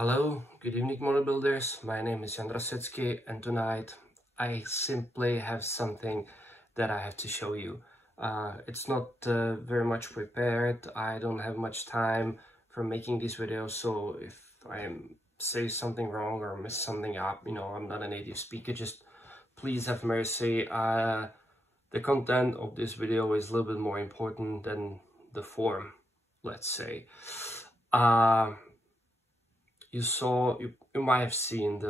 Hello, good evening model builders. My name is Jan Rosetsky, and tonight I simply have something that I have to show you. It's not very much prepared. I don't have much time for making this video, so if I say something wrong or mess something up, I'm not a native speaker, just please have mercy. The content of this video is a little bit more important than the form, let's say. You might have seen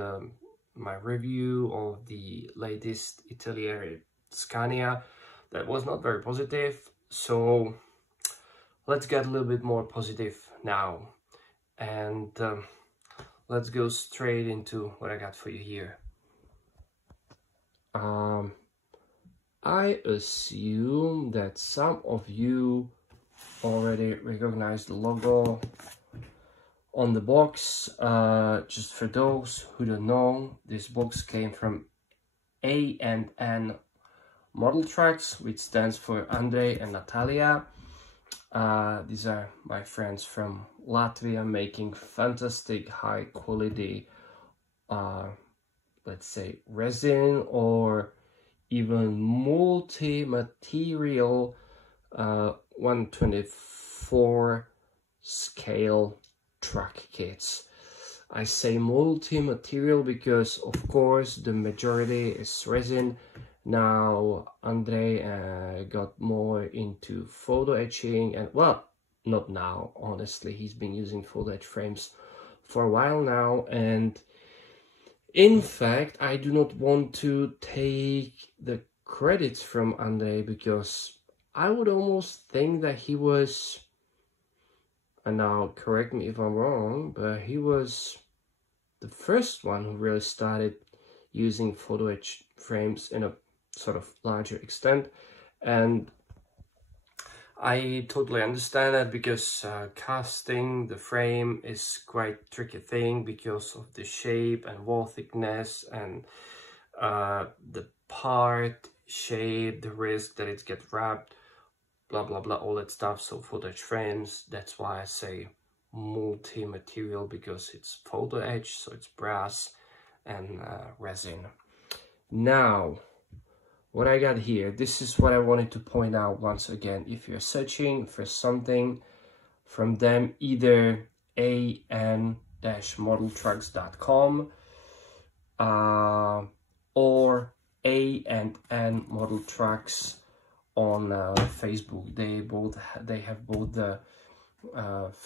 my review of the latest Italiere Scania. That was not very positive, so let's get a little bit more positive now, and let's go straight into what I got for you here. I assume that some of you already recognize the logo on the box. Just for those who don't know, this box came from A&N Model Trucks, which stands for Andre and Natalia. These are my friends from Latvia making fantastic high quality, let's say resin or even multi-material 1/24 scale truck kits. I say multi-material because of course the majority is resin. Now Andre got more into photo etching, and well, not now, honestly, he's been using photo etch frames for a while now, and in fact I do not want to take the credits from Andre because I would almost think that he was, and now correct me if I'm wrong, but he was the first one who really started using photo etch frames in a sort of larger extent. And I totally understand that because casting the frame is quite tricky thing because of the shape and wall thickness and the part shape, the risk that it gets wrapped, blah blah blah, all that stuff. So photo etch frames, that's why I say multi-material, because it's photo etch, so it's brass and resin. Now what I got here, this is what I wanted to point out once again. If you're searching for something from them, either an-modeltrucks.com or A&N Model Trucks on Facebook. They have both the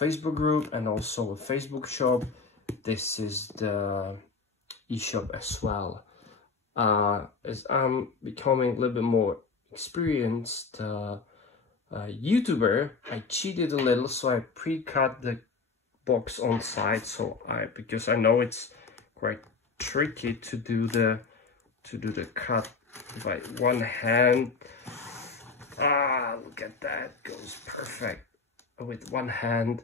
Facebook group and also a Facebook shop. This is the e-shop as well. As I'm becoming a little bit more experienced YouTuber, I cheated a little, so I pre-cut the box on side. So because I know it's quite tricky to do the cut by one hand. Look at that, goes perfect with one hand,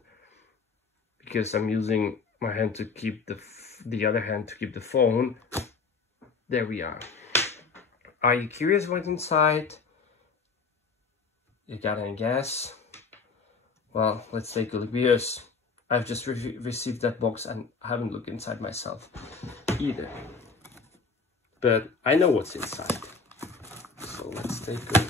because I'm using my hand to keep the other hand to keep the phone. There we are. Are you curious what's inside? You got any guess? Well, let's take a look, because I've just received that box and I haven't looked inside myself either. But I know what's inside. So let's take a look.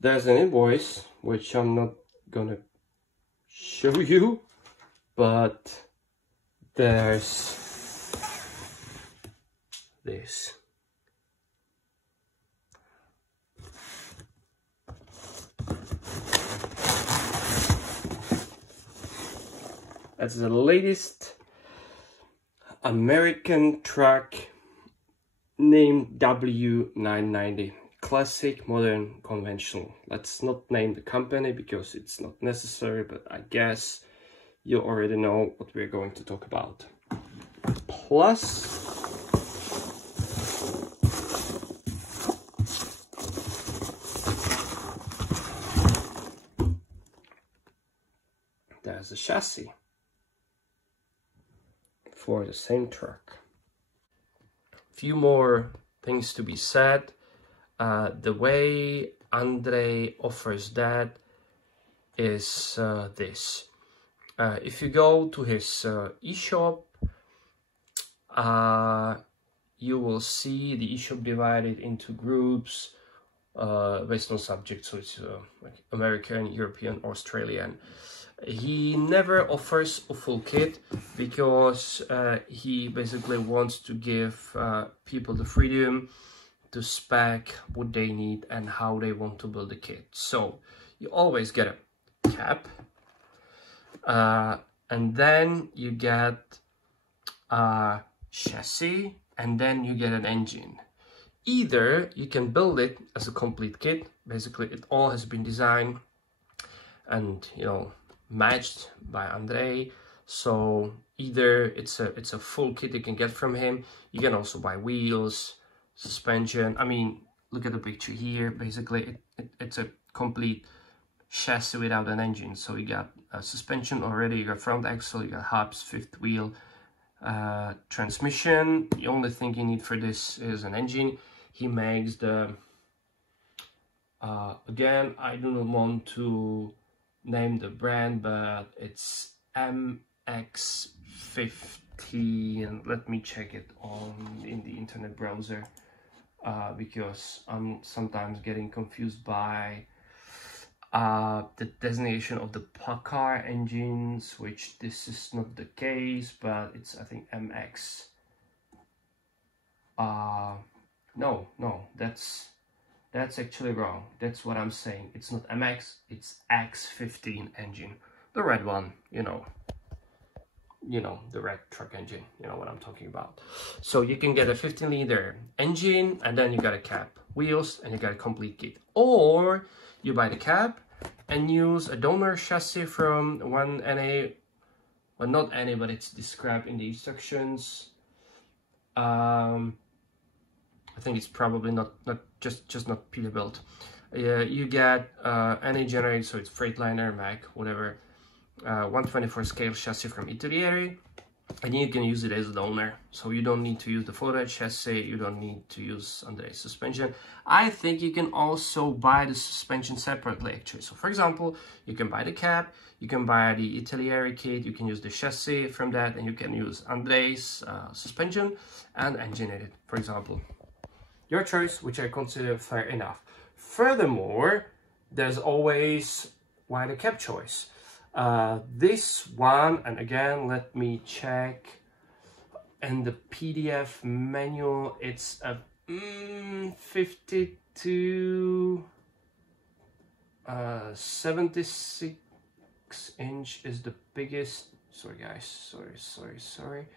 There's an invoice, which I'm not gonna show you, but there's this. That's the latest American truck named W990. Classic, modern, conventional. Let's not name the company because it's not necessary, but I guess you already know what we're going to talk about. Plus, there's a chassis for the same truck. few more things to be said. The way Andre offers that is this. If you go to his eShop, you will see the eShop divided into groups based on subject, so it's like American, European, Australian. He never offers a full kit because he basically wants to give people the freedom to spec what they need and how they want to build the kit. So you always get a cap, and then you get a chassis, and then you get an engine. Either you can build it as a complete kit. Basically, it all has been designed and, you know, matched by Andre. So either it's a full kit you can get from him. You can also buy wheels, suspension. I mean, look at the picture here. Basically, it's a complete chassis without an engine. So you got suspension already, you got front axle, you got hubs, fifth wheel, transmission. The only thing you need for this is an engine. He makes the again, I do not want to name the brand, but it's MX50, and let me check it in the internet browser, because I'm sometimes getting confused by the designation of the Packard engines, which this is not the case, but it's, I think, MX. No, that's actually wrong. That's what I'm saying. It's not MX, it's X15 engine, the red one, you know, the red truck engine, you know what I'm talking about. So you can get a 15-liter engine, and then you got a cap, wheels, and you got a complete kit. Or you buy the cap and use a donor chassis from one NA, well, not any, but it's described in the instructions. I think it's probably not just not Peterbilt. You get any generator, so it's Freightliner, Mack, whatever, 124 scale chassis from Italy, and you can use it as a donor. So you don't need to use the floated chassis, you don't need to use Andre's suspension. I think you can also buy the suspension separately, actually. So for example, you can buy the cap, you can buy the Italy kit, you can use the chassis from that, and you can use Andre's suspension and engine in it, for example. Your choice, which I consider fair enough. Furthermore, there's always why the cap choice. This one, and again, let me check. In the PDF manual, it's a 52, 76 inch is the biggest. Sorry guys, sorry.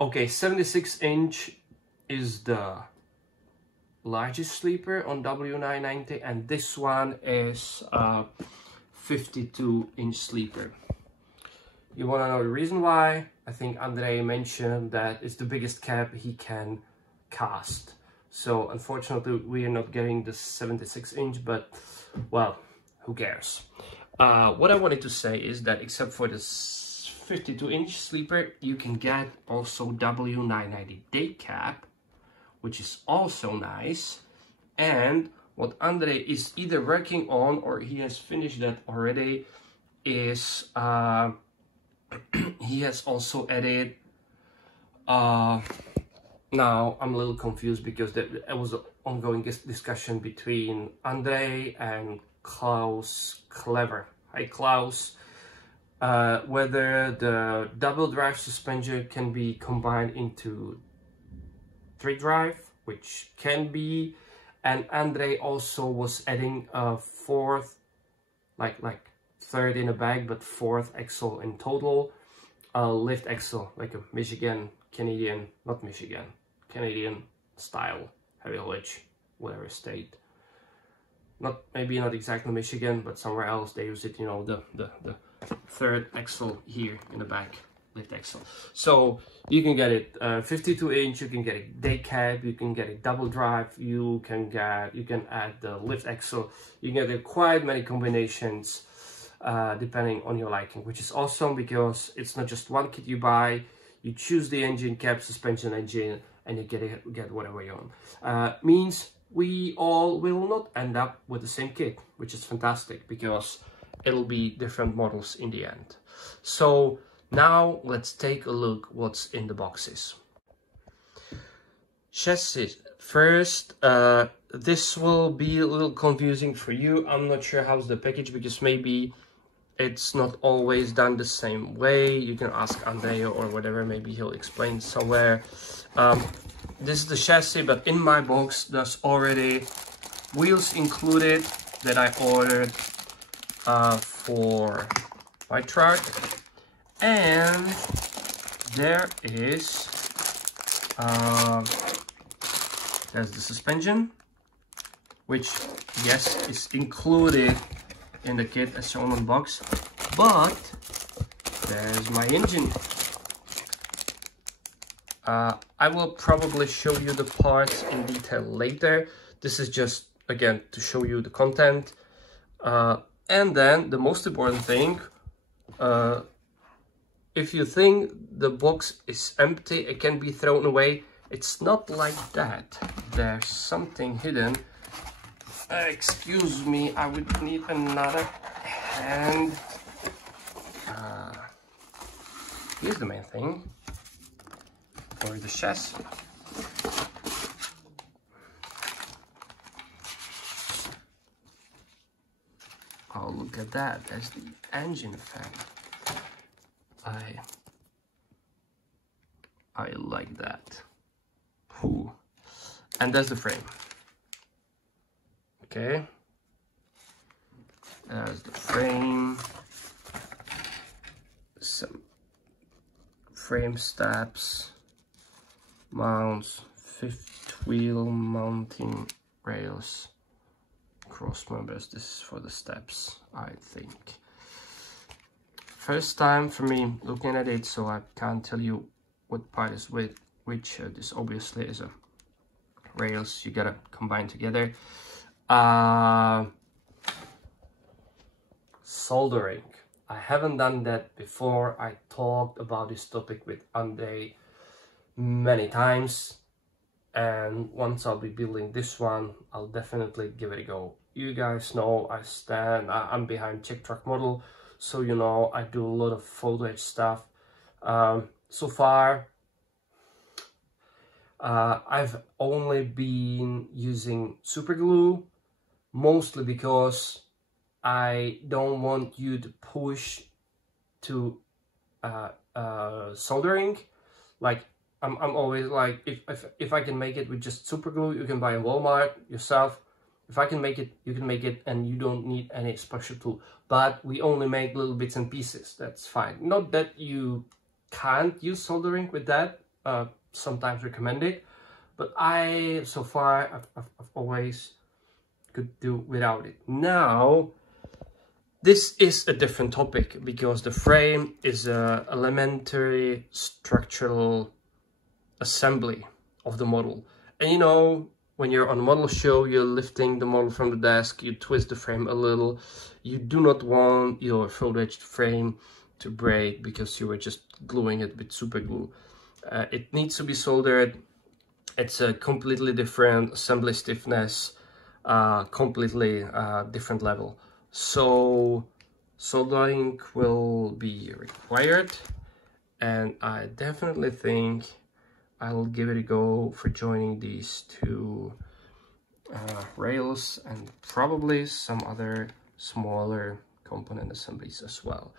Okay, 76 inch is the largest sleeper on W990, and this one is 52-inch sleeper. You want to know the reason why? I think Andre mentioned that it's the biggest cab he can cast. So unfortunately we are not getting the 76-inch, but well, who cares? What I wanted to say is that except for this 52-inch sleeper, you can get also W990 day cab, which is also nice. And what Andre is either working on, or he has finished that already, is he has also added, now I'm a little confused because there was an ongoing discussion between Andre and Klaus Clever. Hi Klaus. Whether the double drive suspension can be combined into 3-drive, which can be, and Andre also was adding a fourth, like third in a bag, but fourth axle in total, lift axle, like a Canadian style heavy haulage, whatever state. Maybe not exactly Michigan, but somewhere else they use it, you know, the third axle here in the back. Lift axle. So you can get it 52-inch, you can get a day cab, you can get a double drive, you can add the lift axle, you can get quite many combinations depending on your liking, which is awesome because it's not just one kit you You choose the engine cap, suspension engine, and you get whatever you want. Means we all will not end up with the same kit, which is fantastic because it'll be different models in the end. So now let's take a look what's in the boxes. Chassis. First, this will be a little confusing for you. I'm not sure how's the package because maybe it's not always done the same way. You can ask Andrea or whatever, maybe he'll explain somewhere. This is the chassis, but in my box there's already wheels included that I ordered for my truck. And there is there's the suspension, which yes is included in the kit as shown on the box, but there's my engine. I will probably show you the parts in detail later. This is just again to show you the content, and then the most important thing, if you think the box is empty, it can be thrown away. It's not like that. There's something hidden. Excuse me, I would need another hand. Here's the main thing for the chassis. Oh, look at that. That's the engine fan. I like that. Ooh. And that's the frame. Okay. There's the frame. Some frame steps, mounts, fifth wheel mounting rails, cross members. This is for the steps, I think. First time for me looking at it, so I can't tell you what part is with which. This obviously is a rails you gotta combine together. Soldering. I haven't done that before. I talked about this topic with Andre many times, and once I'll be building this one, I'll definitely give it a go. You guys know I'm behind Czech truck model, so you know I do a lot of photo edge stuff. So far I've only been using super glue, mostly because I don't want you to push to soldering. Like I'm always like, if I can make it with just super glue, you can buy in Walmart yourself. If I can make it, you can make it, and you don't need any special tool. But we only make little bits and pieces. That's fine. Not that you can't use soldering with that. Sometimes recommend it, but so far I've always could do without it. Now this is a different topic because the frame is a elementary structural assembly of the model, and you know, when you're on a model show, you're lifting the model from the desk, you twist the frame a little. You do not want your photo edged frame to break because you were just gluing it with super glue. It needs to be soldered. It's a completely different assembly stiffness, completely different level. So soldering will be required, and I definitely think I'll give it a go for joining these two rails and probably some other smaller component assemblies as well.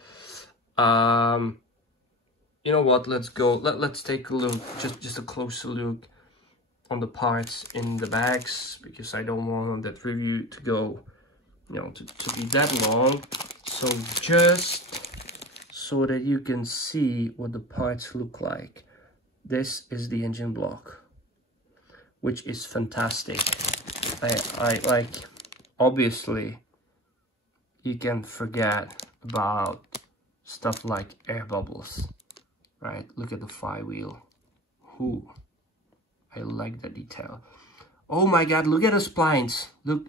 You know what, let's go, let's take a look, just a closer look on the parts in the bags, because I don't want that review to go, you know, to be that long. So just so that you can see what the parts look like, this is the engine block, which is fantastic. I like, obviously you can forget about stuff like air bubbles, right? Look at the flywheel. Ooh, I like the detail. Oh my god, look at the splines. Look,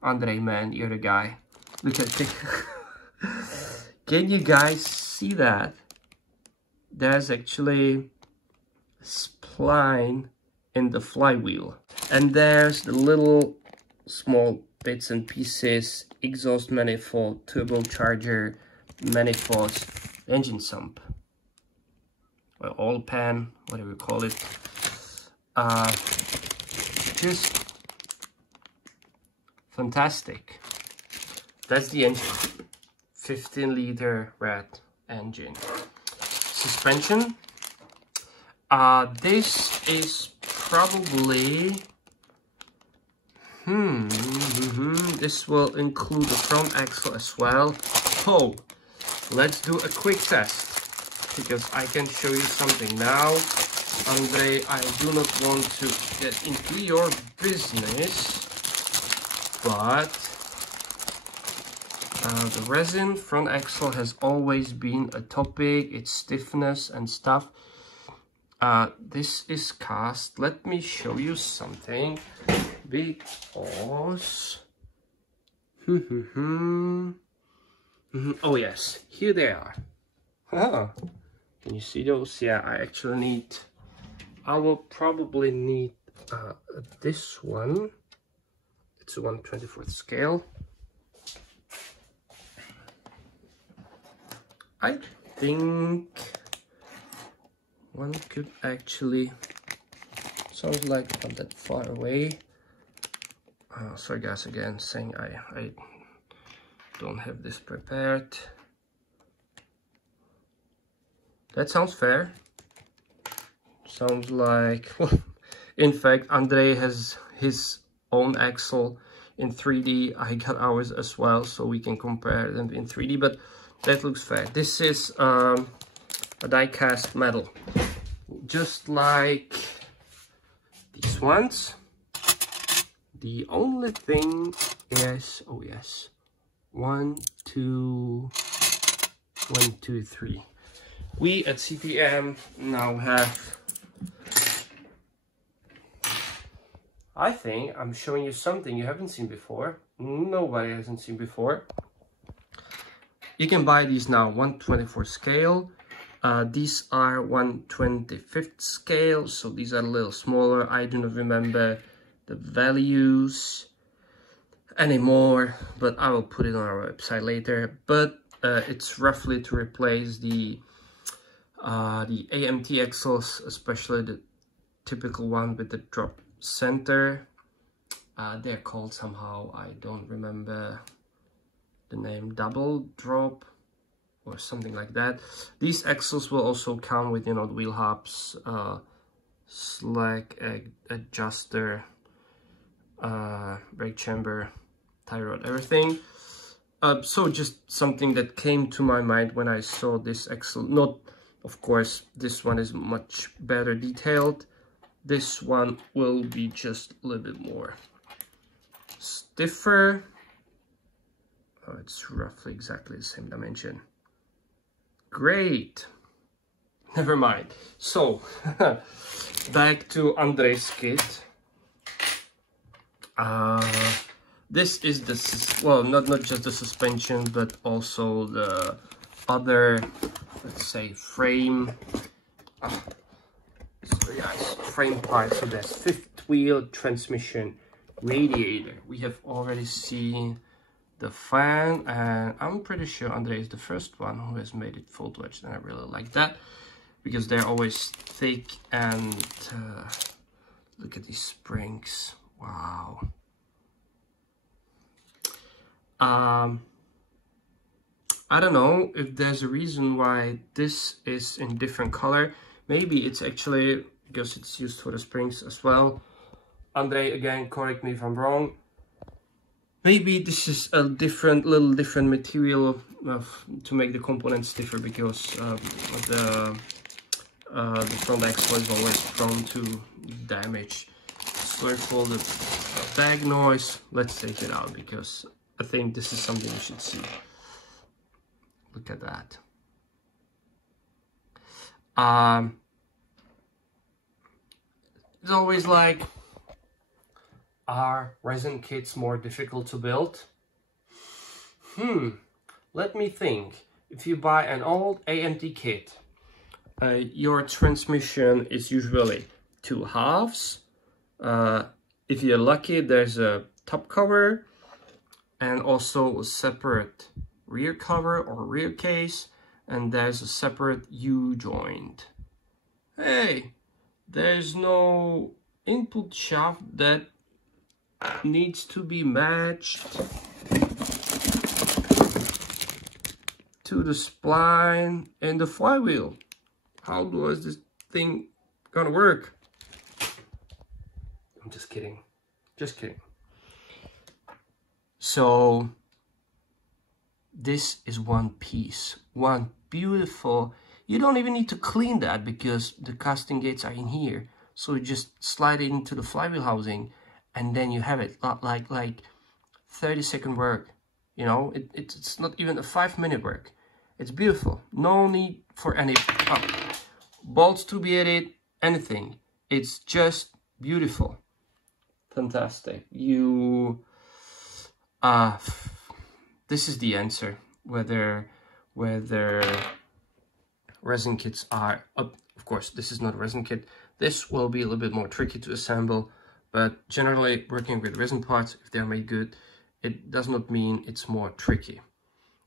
Andre, man, you're the guy. Look at it. Can you guys see that? there's actually a spline in the flywheel, and there's the little small bits and pieces: exhaust manifold, turbocharger manifolds, engine sump, or oil pan, whatever you call it. Just fantastic. That's the engine. 15-liter red engine. Suspension. This is probably this will include the front axle as well. Oh, let's do a quick test, because I can show you something now. Andre, I do not want to get into your business, but the resin front axle has always been a topic, its stiffness and stuff. This is cast. Let me show you something, because oh yes, here they are. Can you see those? Yeah, I will probably need this one. It's a 1/24 scale. I think one could actually, sounds like not that far away. Sorry guys, again saying I don't have this prepared. That sounds fair. Sounds like, well, in fact, Andre has his own axle in 3D. I got ours as well, so we can compare them in 3D, but that looks fair. This is a die-cast metal, just like these ones. The only thing is, oh yes, 1, 2, 1, 2, 3. We at CTM now have, I think I'm showing you something you haven't seen before. Nobody hasn't seen before. You can buy these now 1/24 scale. These are 1/25 scale, so these are a little smaller. I do not remember the values anymore, but I will put it on our website later. But it's roughly to replace the AMT axles, especially the typical one with the drop center. They're called somehow, I don't remember the name, double drop or something like that. These axles will also come with, you know, the wheel hubs, slack adjuster, brake chamber, tie rod, everything. So just something that came to my mind when I saw this axle. Not, of course, this one is much better detailed. This one will be just a little bit more stiffer. Oh, it's roughly exactly the same dimension. Great. Never mind. So, back to Andre's kit. This is the, well, not just the suspension, but also the other, let's say, frame. So yeah, it's frame parts. So there's fifth wheel, transmission, radiator. We have already seen the fan, and I'm pretty sure Andre is the first one who has made it full-fledged, and I really like that because they're always thick. And look at these springs. Wow. I don't know if there's a reason why this is in different color. Maybe it's actually because it's used for the springs as well. Andre, again, correct me if I'm wrong. Maybe this is a little different material to make the components differ, because the front axle is always prone to damage. Sorry for the bag noise. Let's take it out because I think this is something you should see. Look at that. It's always like, are resin kits more difficult to build? Let me think. If you buy an old A&D kit, Your transmission is usually two halves. If you're lucky, there's a top cover and also a separate rear cover or rear case, and there's a separate U-joint. Hey, there's no input shaft that needs to be matched to the spline and the flywheel. How is this thing gonna work? I'm just kidding. Just kidding. So this is one piece, one beautiful. You don't even need to clean that because the casting gates are in here. So you just slide it into the flywheel housing and then you have it. Like 30-second work. You know, it's not even a 5-minute work. It's beautiful. No need for any bolts to be added, anything. It's just beautiful. Fantastic. This is the answer. Whether resin kits are up. Of course, this is not a resin kit. This will be a little bit more tricky to assemble, but generally working with resin parts, if they're made good, it does not mean it's more tricky.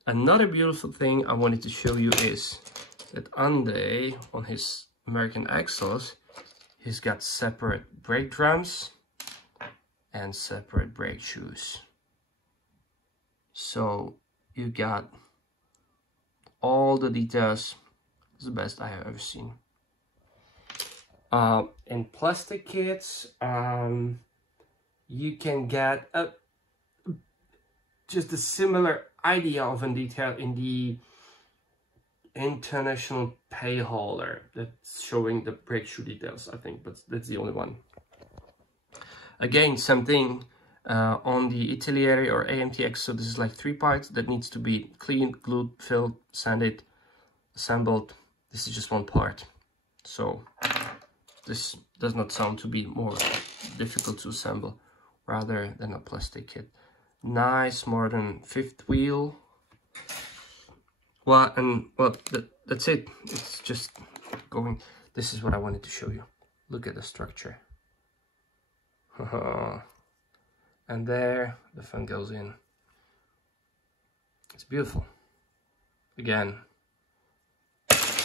Another beautiful thing I wanted to show you is that Andy, on his American axles, he's got separate brake drums and separate brake shoes. So you got all the details. It's the best I have ever seen. In plastic kits, you can get just a similar idea of a detail in the international pay hauler that's showing the brake shoe details, I think, but that's the only one. Again, same thing on the Italiere or AMTX. So this is like 3 parts that needs to be cleaned, glued, filled, sanded, assembled. This is just 1 part. So this does not sound to be more difficult to assemble rather than a plastic kit. Nice modern 5th wheel. That's it. It's just going. This is what I wanted to show you. Look at the structure. And there the fan goes in. It's beautiful. Again.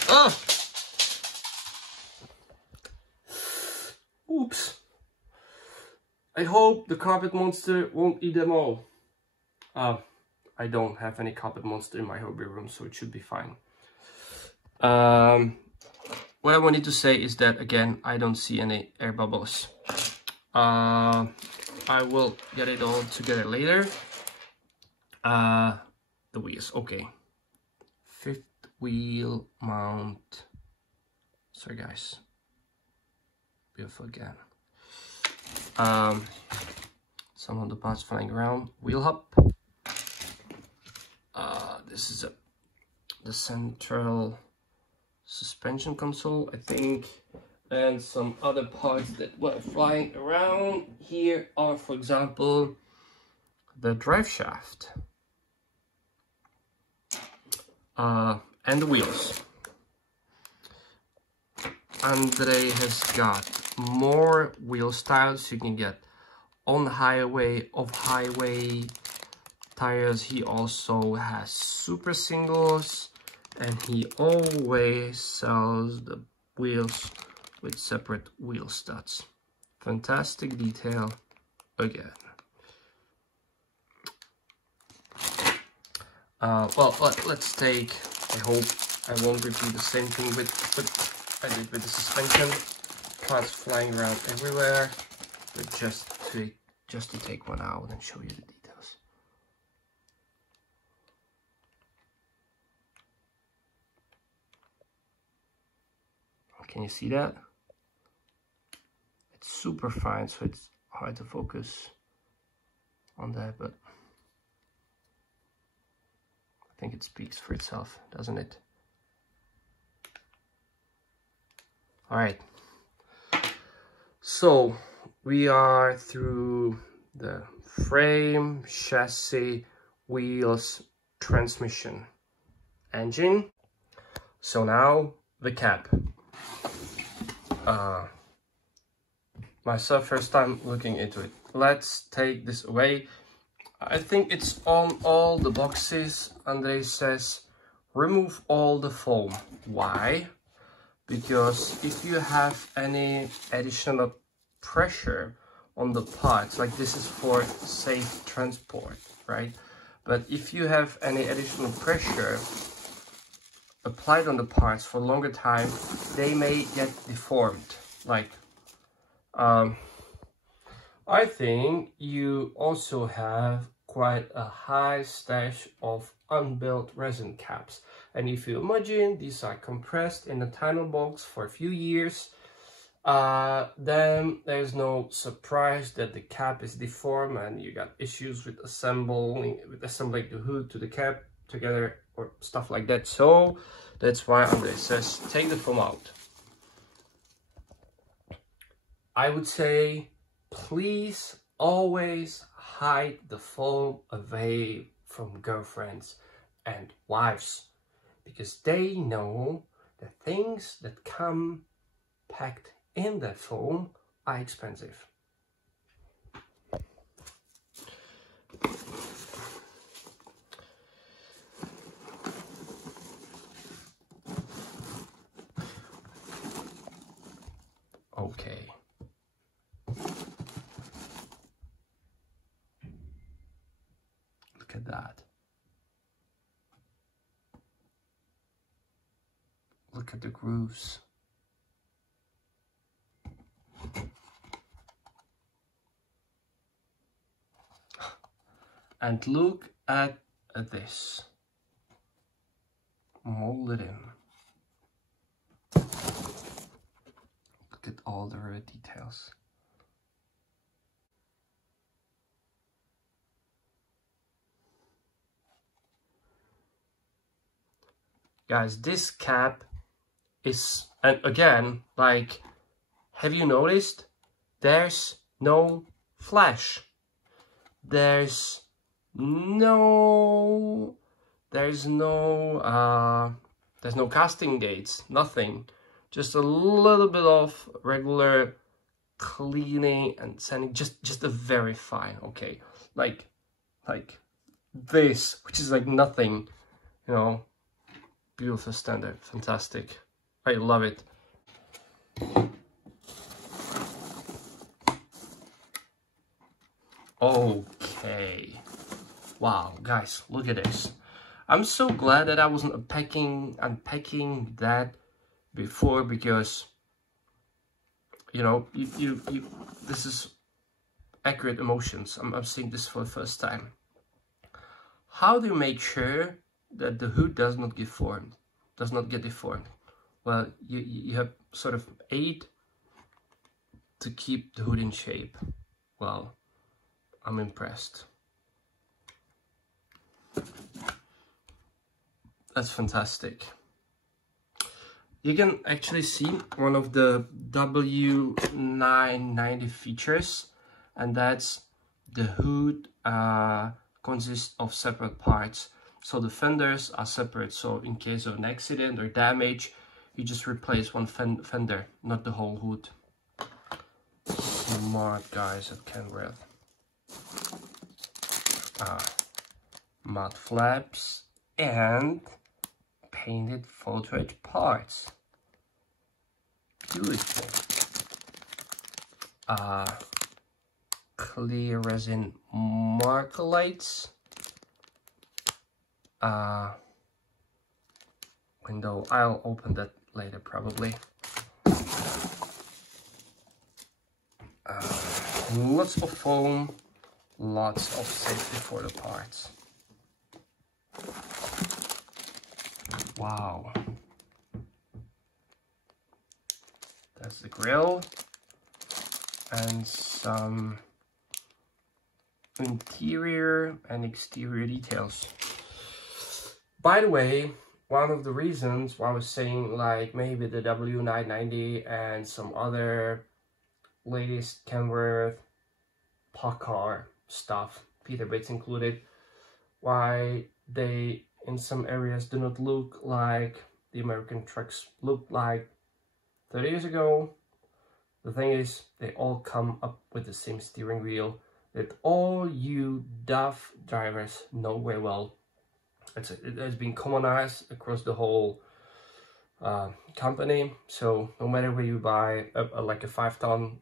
Oh! Oops. I hope the carpet monster won't eat them all. I don't have any carpet monster in my hobby room, so it should be fine. What I wanted to say is that, again, I don't see any air bubbles. I will get it all together later. The wheels, okay. 5th wheel mount. Sorry guys. Beautiful again. Some of the parts flying around. Wheel hub. This is the central suspension console, I think, and some other parts that were flying around. Here are, for example, the drive shaft and the wheels. Andre has got more wheel styles. You can get on highway, off highway tires. He also has super singles, and he always sells the wheels with separate wheel studs. Fantastic detail again. Well, let's take, I hope I won't repeat the same thing with I did with the suspension. Parts flying around everywhere, but just to take one out and show you the details. Can you see that? It's super fine, so it's hard to focus on that, but I think it speaks for itself, doesn't it? All right, so we are through the frame, chassis, wheels, transmission, engine. So now the cap. Myself first time looking into it. Let's take this away. I think it's on all the boxes, and it says remove all the foam. Why? Because if you have any additional pressure on the parts, like this is for safe transport, right? But if you have any additional pressure applied on the parts for a longer time, they may get deformed. Like, I think you also have quite a high stash of unbuilt resin caps. And if you imagine these are compressed in a tiny box for a few years, then there's no surprise that the cap is deformed and you got issues with assembling the hood to the cap together or stuff like that. So that's why on this says take the foam out. I would say please always hide the foam away from girlfriends and wives, because they know the things that come packed in that foam are expensive. Okay. Look at that. Look at the grooves. And look at this. Molded in. Look at all the red details. Guys, this cap is, and again, like, have you noticed? There's no flash. There's no casting gates, nothing. Just a little bit of regular cleaning and sanding, just a very fine, okay, like this, which is like nothing, you know. Beautiful standard, fantastic. I love it. Okay. Wow, guys, look at this. I'm so glad that I wasn't unpacking that before, because you know, you this is accurate emotions. I'm seeing this for the first time. How do you make sure that the hood does not get deformed? Well, you have sort of aid to keep the hood in shape. Well, I'm impressed. That's fantastic. You can actually see one of the W990 features, and that's the hood consists of separate parts. So the fenders are separate, so in case of an accident or damage, you just replace one fender, not the whole hood. Smart guys at Kenworth. Mud flaps and painted photo etch parts. Beautiful. Clear resin marker lights. Window, I'll open that later probably. Lots of foam, lots of safety for the parts. Wow. That's the grill and some interior and exterior details. By the way, one of the reasons why I was saying like maybe the W990 and some other latest Kenworth Packard stuff, Peterbilt included, why they in some areas do not look like the American trucks looked like 30 years ago. The thing is, they all come up with the same steering wheel that all you DAF drivers know very well. It has been commonized across the whole company. So no matter where you buy like a 5-ton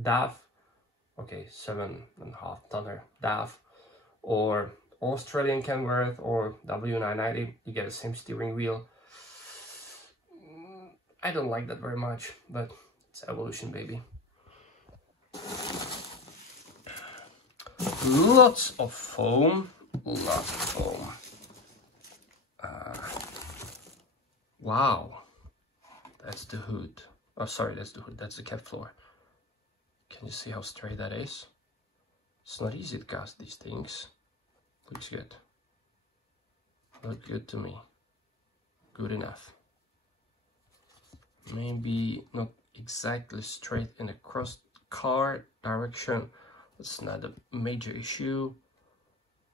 DAF, okay, 7.5 tonner DAF, or Australian Kenworth or W990, you get the same steering wheel. I don't like that very much, but it's evolution, baby. Lots of foam, wow, that's the hood. Oh, sorry, that's the hood, that's the cab floor. Can you see how straight that is? It's not easy to cast these things. Looks good. Look good to me. Good enough. Maybe not exactly straight in the cross car direction. That's not a major issue.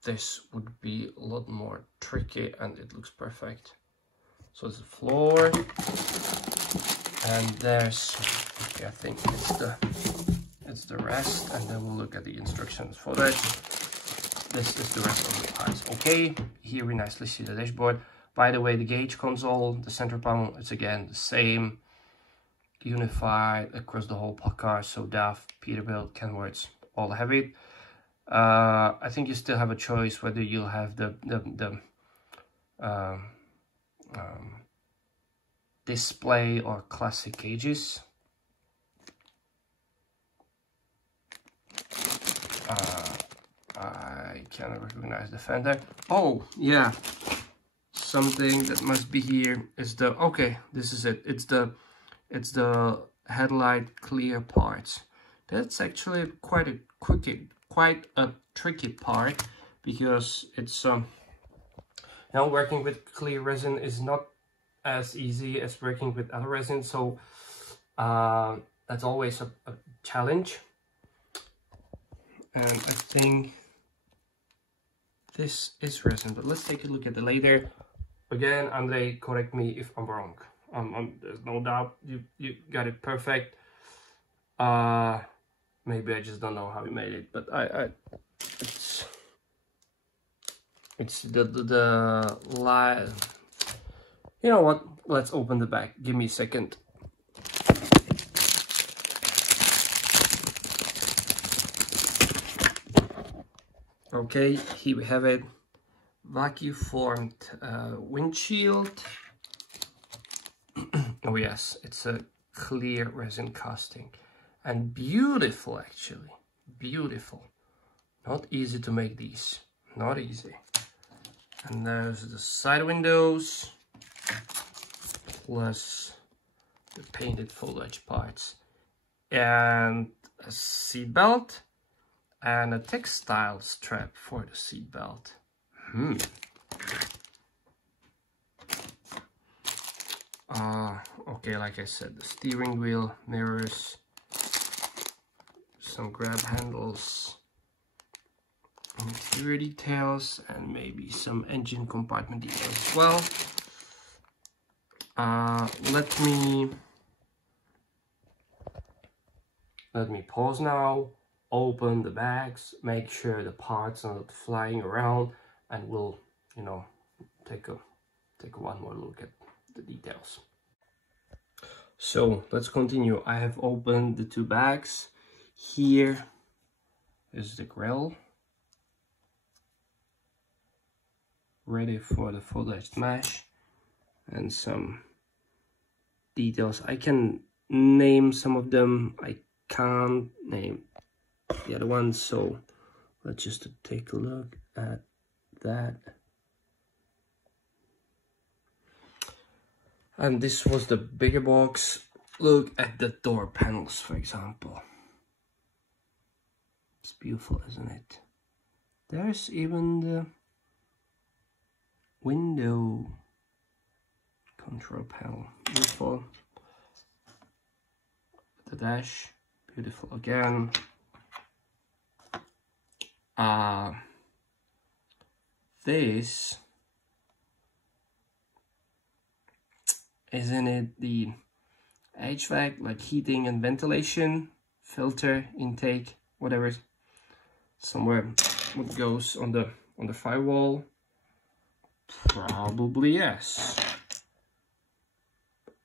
This would be a lot more tricky, and it looks perfect. So it's the floor, and there's, okay, I think it's the rest, and then we'll look at the instructions for that. This is the rest of the parts. Okay, here we nicely see the dashboard. By the way, the gauge console, the center panel, it's again the same, unified across the whole car. So DAF, Peterbilt, Kenworth, all have it. I think you still have a choice whether you'll have the display or classic gauges. I cannot recognize the fender. Oh yeah, something that must be here is the, okay, this is it. It's the headlight clear parts. That's actually quite a tricky part, because it's now working with clear resin is not as easy as working with other resin, so that's always a challenge. And I think this is resin, but let's take a look at it later. Again, Andre, correct me if I'm wrong. There's no doubt you got it perfect. Maybe I just don't know how you made it, but it's the line. You know what? Let's open the back. Give me a second. Okay, here we have it. Vacuum formed windshield. Oh yes, it's a clear resin casting, and beautiful, actually beautiful. Not easy to make these, not easy. And there's the side windows, plus the painted full edge parts, and a seat belt, and a textile strap for the seat belt. Okay, like I said, the steering wheel, mirrors, some grab handles, interior details, and maybe some engine compartment details as well. Let me pause now, open the bags, make sure the parts are not flying around, and we'll, you know, take one more look at the details. So let's continue. I have opened the two bags. Here is the grille, ready for the full-edged mesh, and some details. I can name some of them, I can't name the other ones, so let's just take a look at that. And this was the bigger box. Look at the door panels, for example. It's beautiful, isn't it? There's even the window control panel. Beautiful. The dash, beautiful again. isn't it the HVAC, like heating and ventilation, filter, intake, whatever, somewhere what goes on the firewall? Probably yes.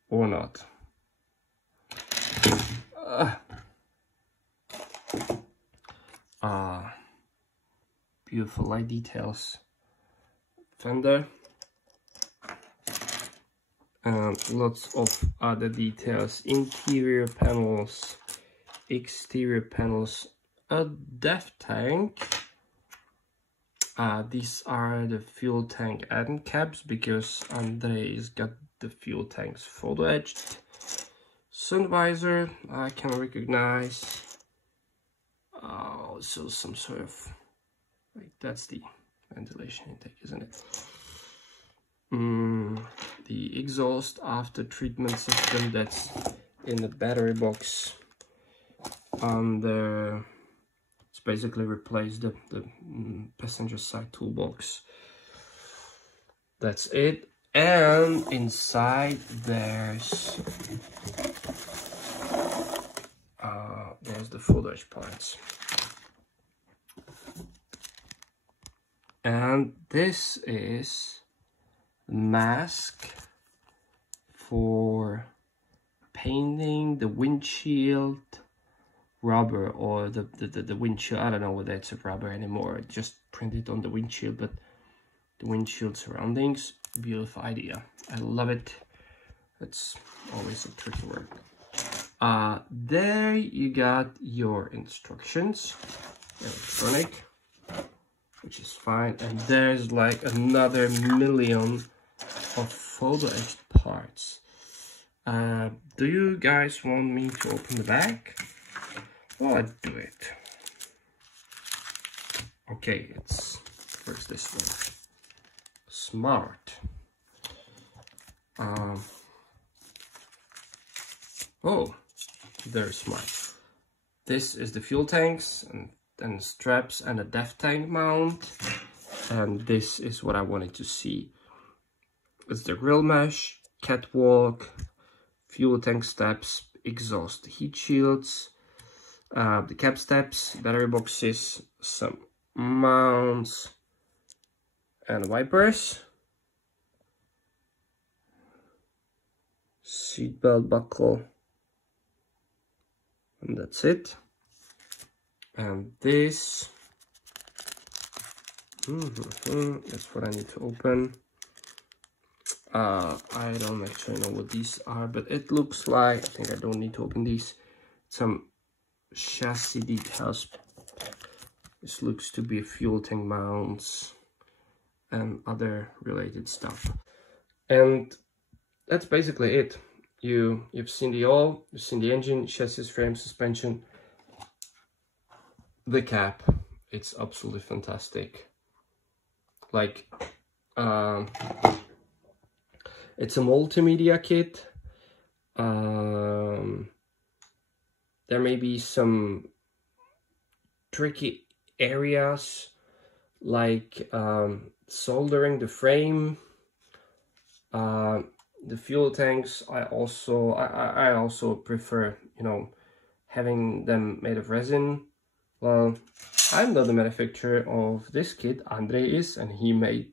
Or not. Beautiful light details. Fender. And lots of other details. Interior panels, exterior panels, a def tank. These are the fuel tank end caps because Andre's got the fuel tanks photo etched. Sun visor, I can recognize. Also some sort of, like, that's the ventilation intake, isn't it? The exhaust after treatment system that's in the battery box on the, it's basically replaced the passenger side toolbox. That's it. And inside there's the photo etch parts. And this is mask for painting the windshield rubber, or the windshield. I don't know whether it's a rubber anymore, just printed on the windshield, but the windshield surroundings. Beautiful idea, I love it. It's always a tricky word. There you got your instructions, electronic, which is fine, and there's like another million of photo etched parts. Do you guys want me to open the back? Well, I'll do it. Okay, it's first this one. Smart. Oh, very smart. This is the fuel tanks and straps and a def tank mount, and this is what I wanted to see. It's the grill mesh, catwalk, fuel tank steps, exhaust heat shields, the cap steps, battery boxes, some mounts, and wipers, seatbelt buckle, and that's it. And this, that's what I need to open. I don't actually know what these are, but it looks like, I think I don't need to open these, some chassis details. This looks to be fuel tank mounts and other related stuff. And that's basically it. You've seen the all, you've seen the engine, chassis, frame, suspension, the cap. It's absolutely fantastic. Like, it's a multimedia kit. There may be some tricky areas like soldering the frame, the fuel tanks. I also prefer, you know, having them made of resin. Well, I'm not the manufacturer of this kit, Andre is, and he made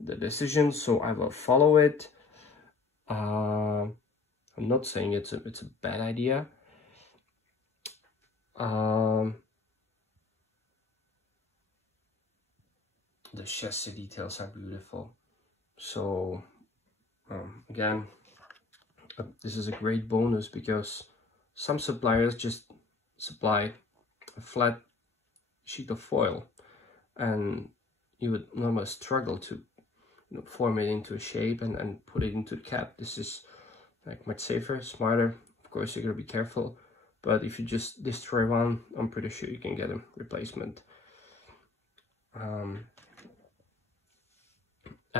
the decision, so I will follow it. I'm not saying it's a bad idea. The chassis details are beautiful. So again, this is a great bonus because some suppliers just supply a flat sheet of foil, and you would normally struggle to, you know, form it into a shape and put it into the cap. This is like much safer, smarter. Of course, you gotta be careful, but if you just destroy one, I'm pretty sure you can get a replacement. And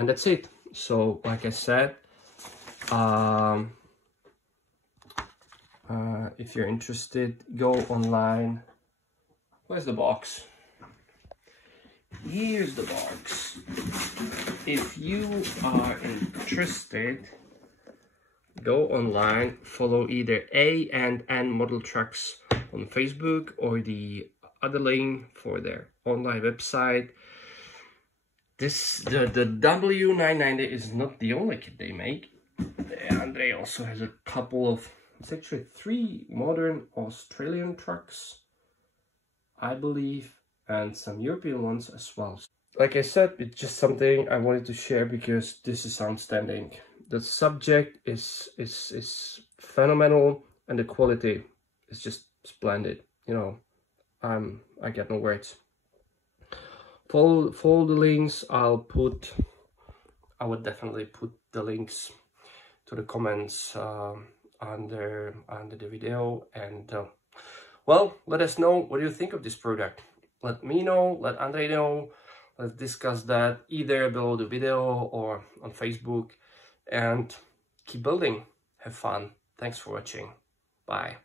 that's it. So, like I said, if you're interested, go online. Where's the box? Here's the box. If you are interested, go online, follow either A&N Model Trucks on Facebook or the other link for their online website. The W990 is not the only kit they make. Andre also has a couple of, it's actually 3 modern Australian trucks, I believe, and some European ones as well. Like I said, it's just something I wanted to share because this is outstanding. The subject is phenomenal and the quality is just splendid. You know, I get no words. Follow the links. I would definitely put the links to the comments under the video, and well, let us know what you think of this product. Let me know, let Andre know. Let's discuss that either below the video or on Facebook, and keep building. Have fun. Thanks for watching. Bye.